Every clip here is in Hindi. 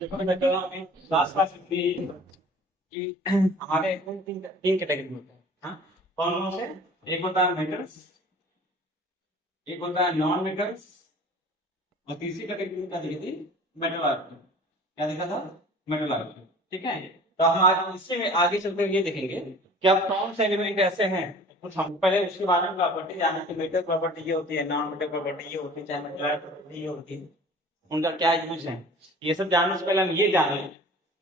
देखो बेटा, लास्ट क्लास में भी कि हमारे तीन तीन कैटेगरी होते हैं। हाँ, कौन कौन से? एक होता है मेटल्स, एक होता है नॉन मेटल्स, और तीसरी कैटेगरी क्या दिखी थी? Metal art. क्या दिखा था? Metal art. ठीक है, तो हम आज इससे आगे चलते हुए ये देखेंगे कि अब कौन से एलिमेंट ऐसे हैं। कुछ हम पहले उसके बारे में प्रॉपर्टी जाने की, मेटल प्रॉपर्टी ये होती है, नॉन मेटल प्रॉपर्टी ये होती है, चाहे मेटल आर्ट प्रॉपर्टी ये होती है, उनका क्या यूज है। ये सब जानने से पहले हम ये जाने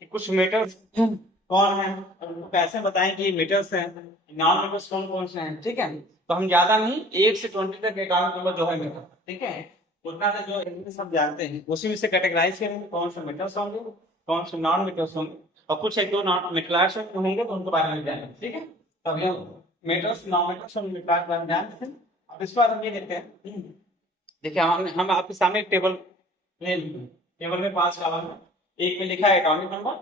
कि कुछ मेटल्स कौन है और उनको कैसे बताएं कि ये मेटल्स हैं, नॉन मेटल्स कौन कौन से हैं। ठीक है, तो हम ज्यादा नहीं 1 से 20 तक अकाउंट नंबर जो है मेटल, ठीक है, उतना तक जो एलिमेंट सब जानते हैं उसी में से कैटेगराइज करेंगे कौन से मेटल्स होंगे, कौन से नॉन मेटल्स होंगे, और कुछ एक दो नॉन मेटल्स होंगे तो उनको बारे में जानेंगे। ठीक है, तो अभी हम मेटल्स, नॉन मेटल्स और मेटल्स के बारे में जानते हैं। अब इसके बाद हम ये देखते हैं, देखिए हम आपके सामने एक टेबल टेबल में 5 कॉलम है। एक में लिखा है एटॉमिक नंबर,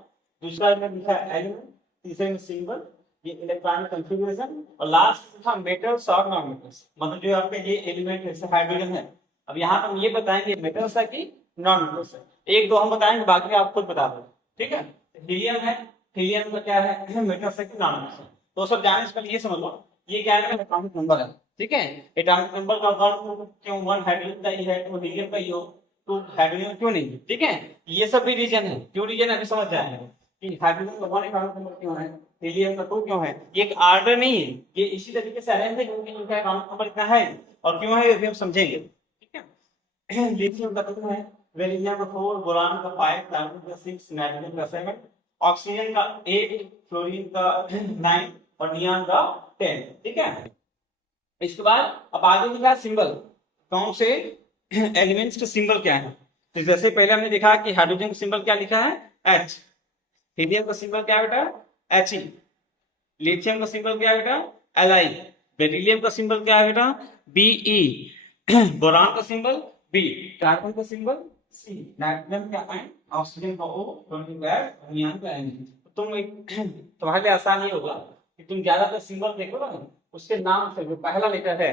दूसरा में लिखा है एलिमेंट, तीसरे में सिंबल, ये इलेक्ट्रॉनिक कॉन्फ़िगरेशन, और लास्ट था मेटल्स और नॉन मेटल्स, मतलब जो आपके ये एलिमेंट है जैसे हाइड्रोजन है। अब यहाँ पर हम ये बताएंगे मेटल्स है कि नॉन मेटल्स है, एक दो हम बताएंगे, बाकी आप खुद बता दो। ठीक है, हीलियम है, हीलियम का क्या है, मेटल्स है कि नॉन मेटल्स है। तो सब जानने से पहले ये समझ लो, ये क्या है? एटॉमिक नंबर है। ठीक है, एटॉमिक नंबर का वन क्यों, वन हाइड्रोजन का ही है तो हीलियम का ही हो, तो हाइड्रोजन क्यों नहीं? ठीक है, ये सब भी रीजन है, क्यों रीजन है अभी समझ जाएंगे कि हाइड्रोजन का 1 एटॉमिक नंबर क्यों है, हीलियम का 2 क्यों है। ये एक ऑर्डर नहीं है, ये इसी तरीके से अरेंज है क्योंकि इनका एटॉमिक नंबर इतना है और क्यों है ये भी हम समझेंगे। ठीक है, लिथियम का 2 है, बेरिलियम का 4, बोरान का 5, कार्बन का 6, नाइट्रोजन का 7, ऑक्सीजन का 8, फ्लोरीन का 9 और नियॉन का 10। ठीक है, इसके बाद अब आगे लिखा सिंबल, कौन से एलिमेंट्स के सिंबल क्या है। तो जैसे पहले हमने देखा कि हाइड्रोजन का सिंबल क्या लिखा है? H, हीलियम का सिंबल क्या है बेटा? He, लिथियम का सिंबल क्या है बेटा? Li, बेरिलियम का सिंबल क्या है बेटा? Be, बोरान का सिंबल B, कार्बन का सिंबल C, नाइट्रोजन का N, ऑक्सीजन का O, क्लोरीन का F, नियॉन का N। तुम्हारे लिए आसान ये होगा कि तुम ज्यादातर सिंबल देखो ना, उसके नाम से जो पहला लेटर है,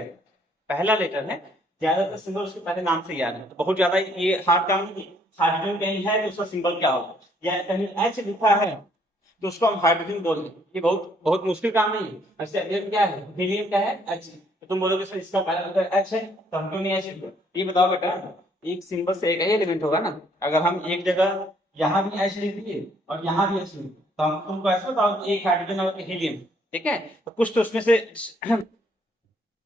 पहला लेटर है, ज्यादातर सिंबल उसके पहले नाम से याद है, तो बहुत ज्यादा ये हार्ड काम नहीं। हाइड्रोजन कहीं है तो उसका सिंबल क्या होगा, या कहीं एच लिखा है तो उसको हम हाइड्रोजन बोल दें, ये बहुत बहुत मुश्किल काम नहीं है। ऐसे एलियम क्या है, हीलियम क्या है? एच। तो तुम बोलोगे सर इसका पहला लेटर एच है तो हम क्यों नहीं एच लिखते? ये बताओ बेटा, एक सिंबल से एक ही एलिमेंट होगा ना। अगर हम एक जगह यहाँ भी एच लिख दिए और यहाँ भी एच लिख दिए तो हम तुमको ऐसा बताओ एक हाइड्रोजन और एक हीलियम। ठीक है, तो कुछ तो उसमें से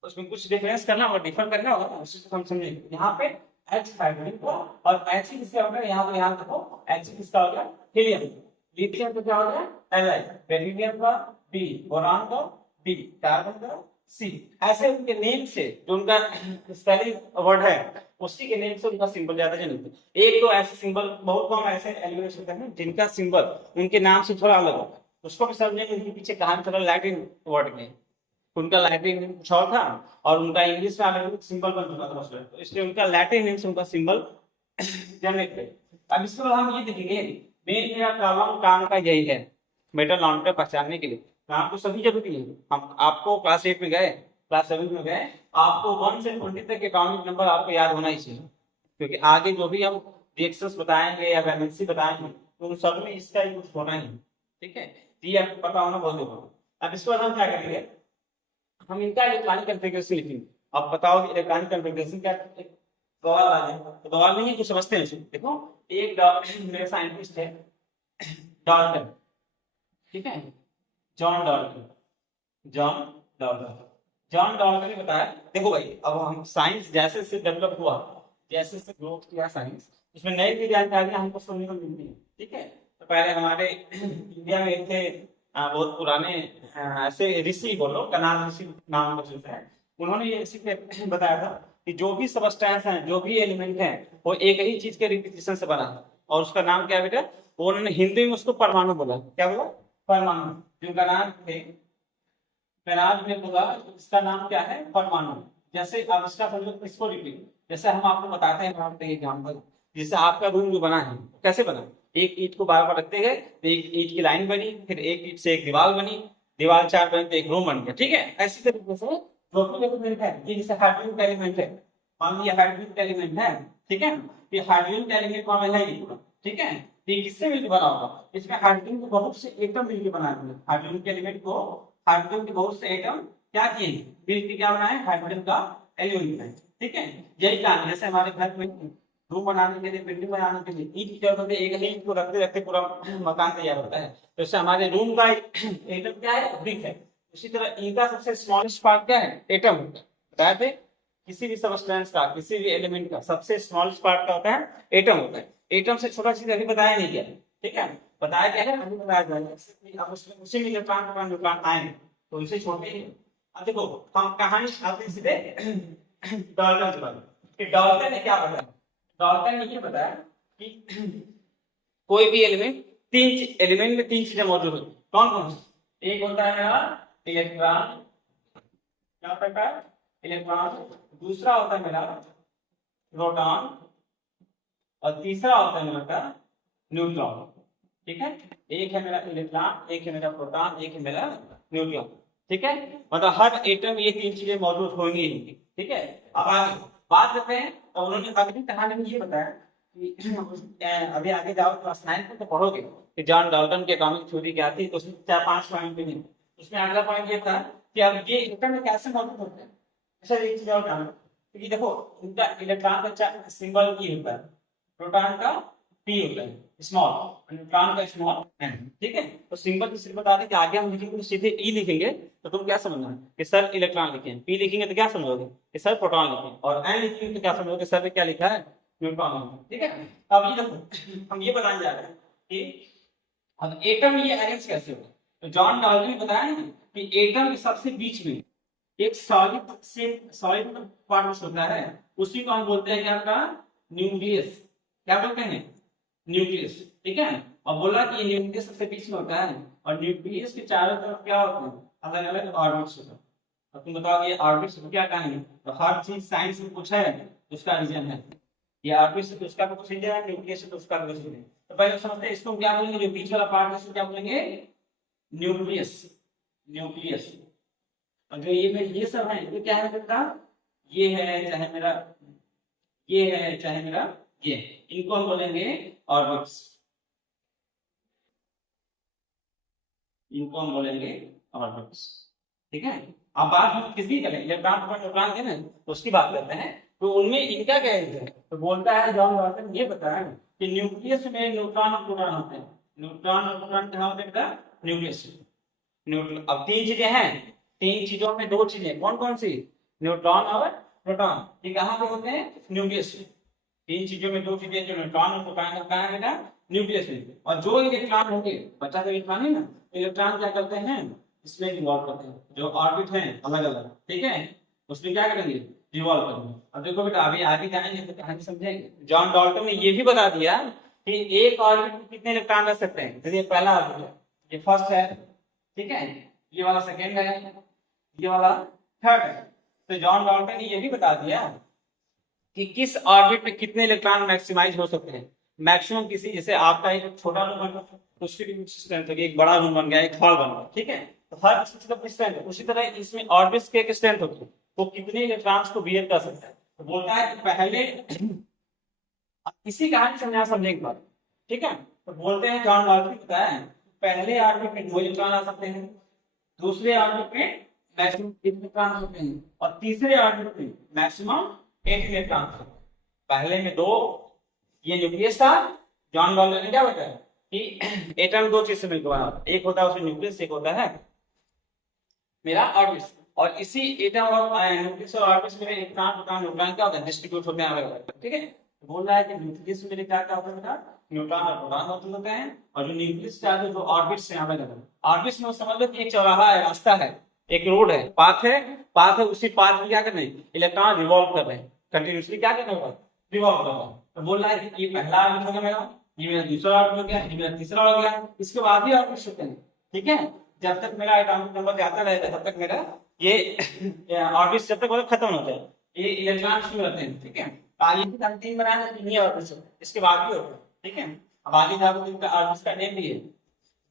उसमें कुछ डिफरेंस करना और डिफर करना होगा, उससे हम समझेंगे। यहाँ पे H हाइड्रोजन को और H किसका हो गया, यहाँ पे यहाँ देखो H किसका हो गया? हीलियम। लिथियम का क्या हो गया? Li, बेरिलियम का B, बोरान का B, कार्बन का C। ऐसे उनके नेम से जो उनका स्पेलिंग वर्ड है उसी के नेम से उनका सिंबल ज्यादा जनरल। एक तो ऐसे सिंबल बहुत कम ऐसे एलिमेंट्स होते हैं जिनका सिंबल उनके नाम से थोड़ा अलग होता है, उसको भी समझेंगे। इनके पीछे कहानी थोड़ा लैटिन वर्ड में, उनका लैटिन कुछ और था और उनका इंग्लिश में अलग सिंबल बन चुका था उसमें, तो इसलिए उनका लैटिन नेम से उनका सिंबल जनरेट किया। अब इसके बाद हम ये देखेंगे, मेन मेरा कॉलम काम का यही है, मेटल नॉन मेटल पहचानने के लिए काम तो सभी जरूरी है। हम आपको क्लास 8 में गए, क्लास 7 में गए, आपको 1 से 20 तक एटॉमिक नंबर आपको याद होना ही चाहिए, क्योंकि आगे जो भी हम रिएक्शंस बताएंगे या वैलेंसी बताएंगे तो उन सब में इसका यूज होना ही। ठीक है, ये आपको पता होना बहुत जरूरी है। अब इसके बाद हम क्या करेंगे, हम इनका इलेक्ट्रॉनिक कॉन्फ़िगरेशन लिखेंगे। अब बताओ इलेक्ट्रॉनिक कॉन्फ़िगरेशन क्या है? सवाल आ जाए तो सवाल नहीं है, कुछ समझते हैं। देखो एक मेरे साइंटिस्ट है डाल्टन, ठीक है, John Dalton, John Dalton, John Dalton ने बताया। देखो भाई, अब हम साइंस जैसे से डेवलप हुआ, जैसे से ग्रोथ किया साइंस, उसमें नई नई जानकारियां हमको सुनने को मिलती है। ठीक है, तो पहले हमारे इंडिया में एक थे बहुत पुराने ऐसे ऋषि बोलो, कनाद ऋषि नाम मशहूर है, उन्होंने ये इसी पे बताया था कि जो भी सबस्टेंस हैं, जो भी एलिमेंट हैं, वो एक ही चीज के रिपीटिशन से बना है और उसका नाम क्या है बेटा? वो उन्होंने हिंदी में उसको परमाणु बोला। क्या बोला? परमाणु। जो कनाद थे, कनाद ने बोला इसका नाम क्या है? परमाणु। जैसे अब इसका समझो, इसको रिपीट, जैसे हम आपको बताते हैं एग्जाम्पल, जैसे आपका रूम जो बना है कैसे बना, एक ईंट को बार बार रखते गए तो एक ईंट की लाइन बनी, फिर एक ईंट से एक दीवार बनी, दीवार 4 बनी तो एक रूम बन गया। ठीक है, ऐसी तरीके से जो भी एलिमेंट है, ये जैसे हाइड्रोजन का एलिमेंट है, मान लिया हाइड्रोजन का एलिमेंट है, ठीक है, ये हाइड्रोजन का एलिमेंट कौन है? ये पूरा। ठीक है, ये किससे मिलकर बना होगा? इसमें हाइड्रोजन के बहुत से एटम मिलकर बना है। हाइड्रोजन के एलिमेंट को, हाइड्रोजन के बहुत से एटम क्या किए, मिलकर क्या बनाए, हाइड्रोजन का एलिमेंट बनाए। ठीक है, यही काम, जैसे हमारे घर में रूम बनाने के लिए, बिल्डिंग बनाने के लिए ईंट की जरूरत होती है, एक ईंट को रखते रखते पूरा मकान तैयार होता है। तो इससे हमारे रूम का एटम क्या है, ब्रिक है। उसी तरह ईंट का सबसे स्मॉलेस्ट पार्ट क्या है, एटम होता है। बताया थे, किसी भी सबस्टेंस का, किसी भी एलिमेंट का सबसे स्मॉलेस्ट पार्ट क्या होता है, एटम होता है। एटम से छोटा चीज अभी बताया नहीं गया, ठीक है, बताया क्या है, अभी बताया जाएगा। अब उसमें उसी में इलेक्ट्रॉन न्यूट्रॉन आएंगे तो उनसे छोटे ही। अब देखो हम कहानी आते सीधे डाल्टन के बारे में कि डाल्टन ने क्या बताया। डाल्टन ने ये बताया कि कोई भी एलिमेंट, तीन एलिमेंट में तीन चीजें मौजूद होती है। कौन कौन सी? एक होता है मेरा इलेक्ट्रॉन, क्या होता है, इलेक्ट्रॉन। दूसरा होता है मेरा प्रोटॉन, और तीसरा होता है मेरा न्यूट्रॉन। ठीक है, एक है मेरा इलेक्ट्रॉन, एक है मेरा प्रोटॉन, एक है मेरा न्यूट्रॉन। ठीक है, मतलब हर एटम ये तीन चीजें मौजूद होंगी ही। ठीक है, अब आगे बात करते हैं। तो उन्होंने अगली कहानी में ये बताया कि अभी आगे जाओ क्लास 9 में तो पढ़ोगे कि जॉन डाल्टन की एटॉमिक थ्योरी क्या थी। तो उसमें 4-5 पॉइंट भी नहीं, उसमें अगला पॉइंट ये था कि अब ये एटम कैसे मौजूद होते हैं। अच्छा, एक चीज और जानो, क्योंकि देखो इनका इलेक्ट्रॉन का सिंबल की होता है, प्रोटॉन का पी होता है स्मॉल, न्यूट्रॉन का स्मॉल एन। ठीक है, तो सिंबल की सिर्फ बता दें कि आगे हम लिखेंगे तो सीधे ई लिखेंगे तो तुम क्या समझना कि सर इलेक्ट्रॉन लिखे, पी लिखेंगे तो क्या समझोगे कि सर प्रोटॉन लिखे, और एन लिखेंगे तो क्या समझोगे सर ने क्या लिखा है, न्यूट्रॉन। ठीक है, अब ये देखो हम ये बताने जा रहे हैं कि अब एटम ये अरेंज कैसे होगा। तो जॉन डाल्टन ने बताया ना कि एटम के सबसे बीच में एक सॉलिड से सॉलिड पार्ट होता है, उसी को हम बोलते हैं क्या, आपका न्यूक्लियस। क्या बोलते हैं, न्यूक्लियस। ठीक है, और बोला कि ये न्यूक्लियस सबसे बीच में होता है, और न्यूक्लियस के चारों तरफ क्या होते हैं, अलग अलग ऑर्बिट्स होते हैं। अब तुम बताओ ये ऑर्बिट्स क्या कहेंगे, तो हर चीज साइंस में कुछ है उसका रीजन है। ये ऑर्बिट्स से तो उसका कुछ रीजन है, न्यूक्लियस से तो उसका कुछ रीजन है। तो पहले समझते हैं इसको क्या बोलेंगे, जो बीच वाला पार्ट है इसको क्या बोलेंगे, न्यूक्लियस। न्यूक्लियस। और जो ये सब है ये क्या है बेटा, ये है चाहे मेरा, ये है चाहे मेरा ये, इनको हम बोलेंगे ऑर्बिट्स। इनको हम बोलेंगे ऑर्बिट्स। ठीक है, अब बात हम किसकी करें, इलेक्ट्रॉन प्रोटॉन न्यूट्रॉन है ना, तो उसकी बात करते हैं। तो उनमें इनका क्या है, तो बोलता है जॉन डाल्टन ये बताया कि न्यूक्लियस में न्यूट्रॉन और प्रोटॉन होते हैं। न्यूट्रॉन और प्रोटॉन कहाँ होते हैं बेटा, न्यूक्लियस। न्यूट्रॉन, अब तीन चीजें हैं, तीन चीजों में दो चीजें कौन कौन सी, न्यूट्रॉन और प्रोटॉन। ये कहाँ पे होते हैं, न्यूक्लियस। तीन चीजों में दो चीजें जो न्यूट्रॉन और प्रोटॉन कहाँ है बेटा, न्यूक्लियस में। और जो इलेक्ट्रॉन होंगे, बच्चा तो इलेक्ट्रॉन है ना, इलेक्ट्रॉन क्या करते हैं, इसमें रिवॉल्व करते हैं। जो ऑर्बिट हैं अलग अलग, ठीक है, उसमें क्या करेंगे, रिवॉल्व करेंगे। अब देखो बेटा अभी आगे जाएंगे तो कहानी समझेंगे। जॉन डाल्टन ने ये भी बता दिया कि एक ऑर्बिट में कितने इलेक्ट्रॉन रह सकते हैं। जैसे पहला ऑर्बिट है, ये फर्स्ट है, ठीक है, ये वाला सेकेंड है, ये वाला थर्ड है। तो जॉन डाल्टन ने ये भी बता दिया कि किस ऑर्बिट में कितने इलेक्ट्रॉन मैक्सिमाइज हो सकते हैं। मैक्सिमम किसी, जैसे आपका एक छोटा रूम बन गया तो उसकी भी स्ट्रेंथ होगी, एक बड़ा रूम बन गया, एक हॉल बन गया, ठीक है, तो हर चीज का स्ट्रेंथ है। उसी तरह इसमें ऑर्बिट्स की एक स्ट्रेंथ होती है, वो कितने इलेक्ट्रॉन्स को बियर कर सकता है। तो बोलता है कि पहले इसी कहानी से यहाँ समझेंगे बात, ठीक है। तो बोलते हैं जॉन डाल्टन बताया है पहले ऑर्बिट में 2 इलेक्ट्रॉन आ सकते हैं, दूसरे ऑर्बिट में मैक्सिमम 3 इलेक्ट्रॉन आ सकते हैं, और तीसरे ऑर्बिट में मैक्सिमम 8 इलेक्ट्रॉन। पहले में 2, ये न्यूक्लियस था। जॉन डाल्टन ने क्या बताया कि एटम 2 चीज से मिलकर बना होता है, एक होता है उसमें न्यूक्लियस, एक होता है मेरा ऑर्बिट्स। और इसी एटम और न्यूक्लियस और ऑर्बिट्स में इलेक्ट्रॉन प्रोटॉन न्यूट्रॉन क्या होता है, डिस्ट्रीब्यूट होते हैं अलग अलग, ठीक है। तो बोल रहा है कि न्यूक्लियस में क्या क्या होता है बेटा, न्यूट्रॉन और प्रोटॉन मौजूद होते हैं, और जो न्यूक्लियस का जो ऑर्बिट्स हैं अलग अलग। ऑर्बिट्स में समझ लो कि एक चौराहा है, रास्ता है, एक रोड है, पाथ है, उसी पाथ में क्या कर रहे हैं, इलेक्ट्रॉन रिवॉल्व कर रहे हैं, कंटिन्यूअसली क्या करना होगा, रिवॉल्व कर रहा है। तो बोल रहा है कि ये पहला ऑर्बिट हो गया मेरा, ये मेरा दूसरा ऑर्बिट हो गया, ये मेरा तीसरा हो गया, इसके बाद भी ऑर्बिट्स होते हैं, ठीक है। जब तक मेरा एटॉमिक नंबर जाता रहेगा तब तक मेरा ये ऑर्बिट्स जब तक मतलब खत्म हो जाए, ये इलेक्ट्रॉन शुरू होते हैं, ठीक है। आगे की अंतिम बनाना नहीं ऑर्बिट्स, इसके बाद भी होता है, ठीक है। अब आगे जाकर इनका ऑर्बिट्स का नेम भी है,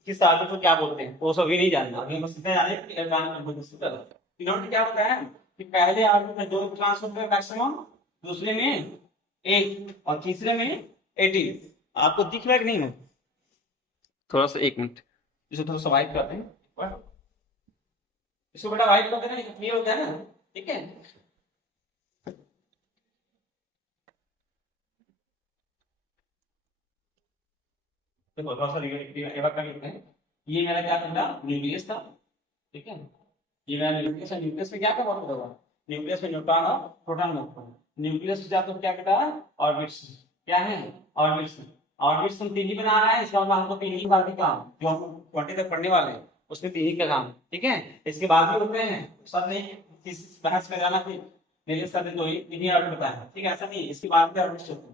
किस ऑर्बिट को क्या बोलते हैं वो सब भी नहीं जानना, अभी बस इतना जाने कि इलेक्ट्रॉन नंबर किस तरह होता है। इन्होंने क्या बताया कि पहले ऑर्बिट में 2 इलेक्ट्रॉन्स होते हैं मैक्सिमम, दूसरे में 8 और तीसरे में 18। आपको दिख रहा है कि नहीं है, थोड़ा सा 1 मिनट, इसे थोड़ा सा वाइट कर दें, इसको बेटा वाइट कर देना, क्लियर हो गया ना, ठीक है। देखो थोड़ा सा रिवर्ट कर लेते हैं। ये मेरा क्या था, न्यूक्लियस था, ठीक है। ये मेरा न्यूक्लियस है, न्यूक्लियस में क्या क्या मौजूद होगा, न्यूक्लियस में न्यूट्रॉन और प्रोटॉन मौजूद होगा। न्यूक्लियस से जाकर क्या बेटा, ऑर्बिट्स, क्या है ऑर्बिट्स। ऑर्बिट्स हम 3 ही बना रहे हैं, इसका मतलब हमको 3 ही बार के काम जो हम 20 तक पढ़ने वाले हैं उसमें 3 ही का काम, ठीक है। इसके बाद भी होते हैं, सब नहीं किस बहस में जाना कि मेरे साथ तो ही 3 ही ऑर्बिट बताया, ठीक है, ऐसा नहीं, इसके बाद भी ऑर्बिट्स होते हैं।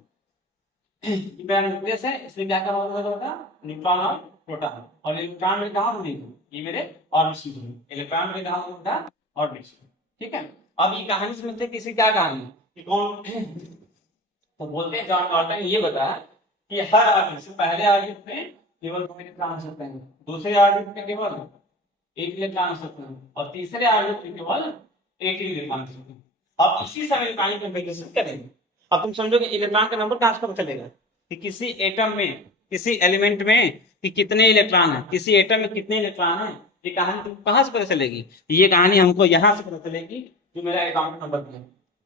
ये मेरा न्यूक्लियस है, इसमें क्या क्या मौजूद होगा, न्यूट्रॉन और प्रोटॉन, और इलेक्ट्रॉन में कहां होंगे, ये मेरे ऑर्बिट्स में, इलेक्ट्रॉन में कहां होगा ऑर्बिट्स, ठीक है। अब ये कहानी समझते हैं किसी क्या कहानी कि कौन तो बोलते हैं जॉन डाल्टन ये बताया कि हर ऑर्बिट से पहले ऑर्बिट में केवल 2 इलेक्ट्रॉन हो सकते हैं, दूसरे ऑर्बिट में केवल 1 इलेक्ट्रॉन हो सकते हैं, और तीसरे ऑर्बिट में केवल 1 इलेक्ट्रॉन हो सकते हैं। अब इसी समय इलेक्ट्रॉनिक कंफिगरेशन करेंगे। अब तुम समझो कि इलेक्ट्रॉन का नंबर कहां से पता चलेगा कि किसी एटम में, किसी एलिमेंट में कि कितने इलेक्ट्रॉन है, किसी एटम में कितने इलेक्ट्रॉन है, ये कहानी तुमको कहां से पता चलेगी, ये कहानी हमको यहां से पता चलेगी जो मेरा एटॉमिक नंबर है,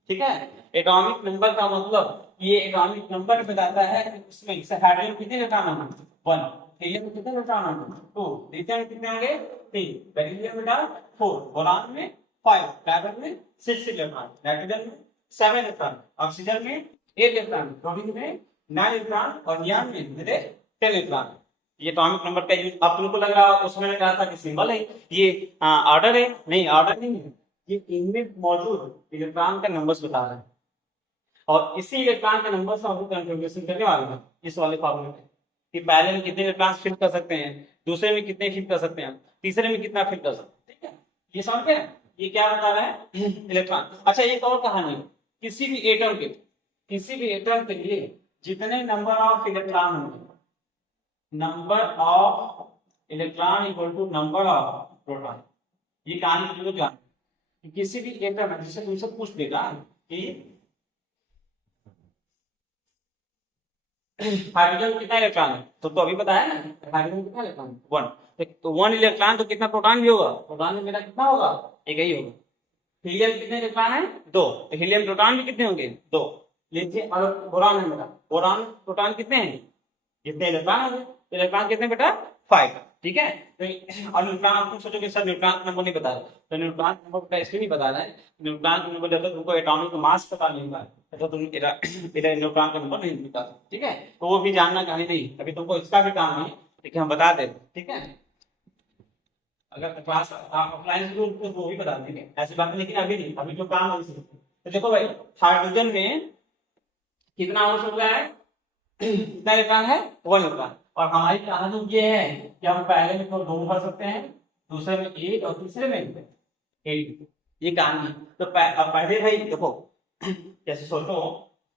ठीक है। एटॉमिक नंबर का मतलब ये एटॉमिक नंबर बताता है कि उसमें जैसे हाइड्रोजन में कितने इलेक्ट्रॉन होंगे 1, हीलियम में कितने इलेक्ट्रॉन होंगे 2, लिथियम में कितने होंगे 3, बेरिलियम में 4, बोरान में 5, कार्बन में 6 इलेक्ट्रॉन, नाइट्रोजन में 7 इलेक्ट्रॉन, ऑक्सीजन में 8 इलेक्ट्रॉन, क्लोरीन में 9 इलेक्ट्रॉन और नियान में मेरे 10 इलेक्ट्रॉन। ये एटॉमिक नंबर का यूज अब तुमको लग रहा है, उसमें मैंने कहा था कि सिंबल है, ये ऑर्डर है, नहीं ऑर्डर नहीं है, ये इनमें मौजूद इलेक्ट्रॉन का नंबर्स बता रहा है, और इसी इलेक्ट्रॉन के नंबर से हम कैलकुलेशन करने वाले हैं इस वाले फॉर्मूले में कि पहले में कितने इलेक्ट्रॉन फिल कर सकते हैं, दूसरे में कितने फिल कर सकते हैं, तीसरे में कितना फिल कर सकते हैं, ठीक है। ये समझ गए, ये क्या बता रहा है इलेक्ट्रॉन। अच्छा एक और कहानी, किसी भी एटम के लिए जितने नंबर ऑफ इलेक्ट्रॉन होंगे, number of electron equal to number of proton, ये कहानी तुमको जान किसी भी एटम है जिससे तुमसे पूछ देगा कि हाइड्रोजन कितना इलेक्ट्रॉन है, तो अभी बताया ना हाइड्रोजन कितना इलेक्ट्रॉन 1, तो 1 इलेक्ट्रॉन तो कितना प्रोटॉन भी होगा, प्रोटॉन में मेरा कितना होगा एक ही होगा। हीलियम कितने इलेक्ट्रॉन है 2, तो हीलियम प्रोटॉन भी कितने होंगे 2, लिथियम और बोरान है मेरा, बोरान प्रोटॉन कितने हैं, कितने इलेक्ट्रॉन होंगे, इलेक्ट्रॉन कितने बेटा 5, ठीक है। तो और न्यूट्रॉन आप सोचोगे सर न्यूट्रॉन नंबर नहीं बता रहा, तो न्यूट्रॉन नंबर का इसलिए नहीं बता रहा है, न्यूट्रॉन नंबर जब तक तुमको एटॉमिक मास पता नहीं होगा तो तुम इधर न्यूट्रॉन का नंबर नहीं बता सकते, ठीक है। तो वो भी जानना कहानी नहीं, अभी तुमको इसका भी काम नहीं, ठीक है, हम बता दें, ठीक है। अगर क्लास ऑफलाइन से तो वो भी बता देंगे, ऐसी बात, लेकिन अभी नहीं, अभी जो काम है तो देखो भाई हाइड्रोजन में कितना हो सकता है, कितना इलेक्ट्रॉन है 1 इलेक्ट्रॉन, और हमारी कहानी ये है कि हम पहले में तो 2 भर सकते हैं, दूसरे में 8 और तीसरे में 8, ये कहानी। तो अब पहले भाई देखो जैसे सोचो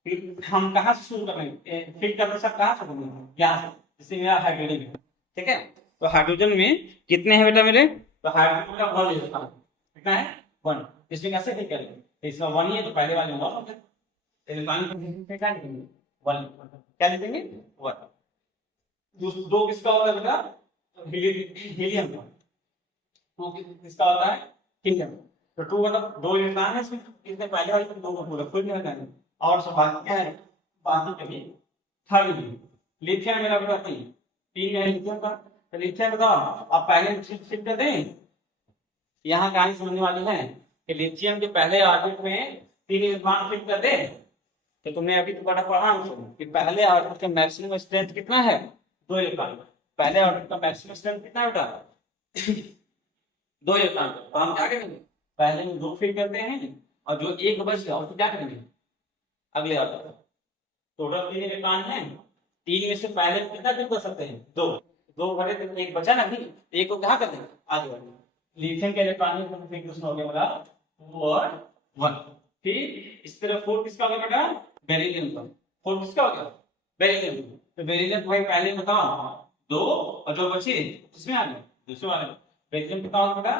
कि हम कहाँ से शुरू करेंगे, फिट करना सब कहाँ से करेंगे, यहाँ से, जैसे मेरा हाइड्रोजन है, ठीक है। तो हाइड्रोजन में कितने हैं बेटा मेरे, तो हाइड्रोजन का 1 इलेक्ट्रॉन कितना है 1, इसमें कैसे फिट करेंगे, तो इसमें 1 ही है तो पहले वाले में 1 हो गया, इलेक्ट्रॉन क्या लिखेंगे 1, क्या लिखेंगे 1। दो किसका होता है बेटा हीलियम का, तो किसका होता है हीलियम, तो 2 मतलब 2 इलेक्ट्रॉन है इसमें, कितने पहले वाले में 2 का पूरा फुल नहीं करना, और सब बाकी क्या है, बाकी कभी थर्ड लिथियम मेरा बेटा 3 है लिथियम का, तो लिथियम बताओ अब पहले शिफ्ट कर दें, यहाँ कहानी समझने वाली है कि लिथियम के पहले ऑर्बिट में 3 इलेक्ट्रॉन शिफ्ट कर दे, तो तुमने अभी तो पढ़ा कि पहले ऑर्बिट का मैक्सिमम स्ट्रेंथ कितना है 2 इलेक्ट्रॉन, पहले ऑर्बिट का मैक्सिमम स्ट्रेंथ कितना है बेटा 2 इलेक्ट्रॉन, तो हम क्या करेंगे पहले में 2 फिट करते हैं, और जो एक बच गया उसको क्या करेंगे अगले ऑर्बिट, टोटल 3 इलेक्ट्रॉन है, 3 में से पहले कितना फिट कर सकते हैं 2 भरे तो एक बचा ना, नहीं एक को क्या कर देंगे आगे बढ़ेंगे, लिथियम के इलेक्ट्रॉन में कॉन्फ़िगरेशन हो गया वाला 2 और 1, फिर इस तरह 4 किसका हो गया बेटा बेरिलियम का, 4 किसका हो गया बेरिलियम, तो बेरिलियम भाई पहले बताओ 2 और जो बचे किसमें आ गए दूसरे वाले, बेरिलियम कितना होगा बेटा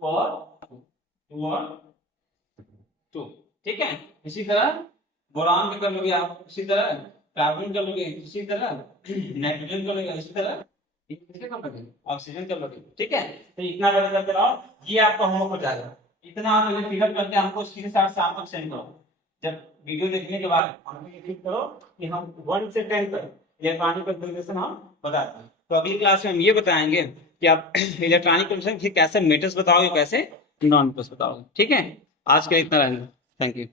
2 और 2, ठीक है। इसी तरह बोरान भी कर लोगे आप, इसी तरह कार्बन कर लोगे, इसी तरह नाइट्रोजन कर लोगे, इसी तरह किसके कब लगेगी? ऑक्सीजन कब लगेगी, ठीक है। तो इतना पता करते रहो, ये आपका होमवर्क हो जाएगा। इतना आप पहले फिगर करके हमको स्क्रीन शॉट शाम तक सेंड करो। जब वीडियो देखने के बाद हमको ये क्लिक करो कि हम 1 से 10 तक इलेक्ट्रॉनिक कंफिगरेशन हम बताते हैं। तो अगली क्लास में हम ये बताएंगे कि आप इलेक्ट्रॉनिक कंफिगरेशन कैसे मेटल्स बताओगे, कैसे नॉन मेटल्स बताओगे, ठीक है। आज के लिए इतना रहेगा, थैंक यू।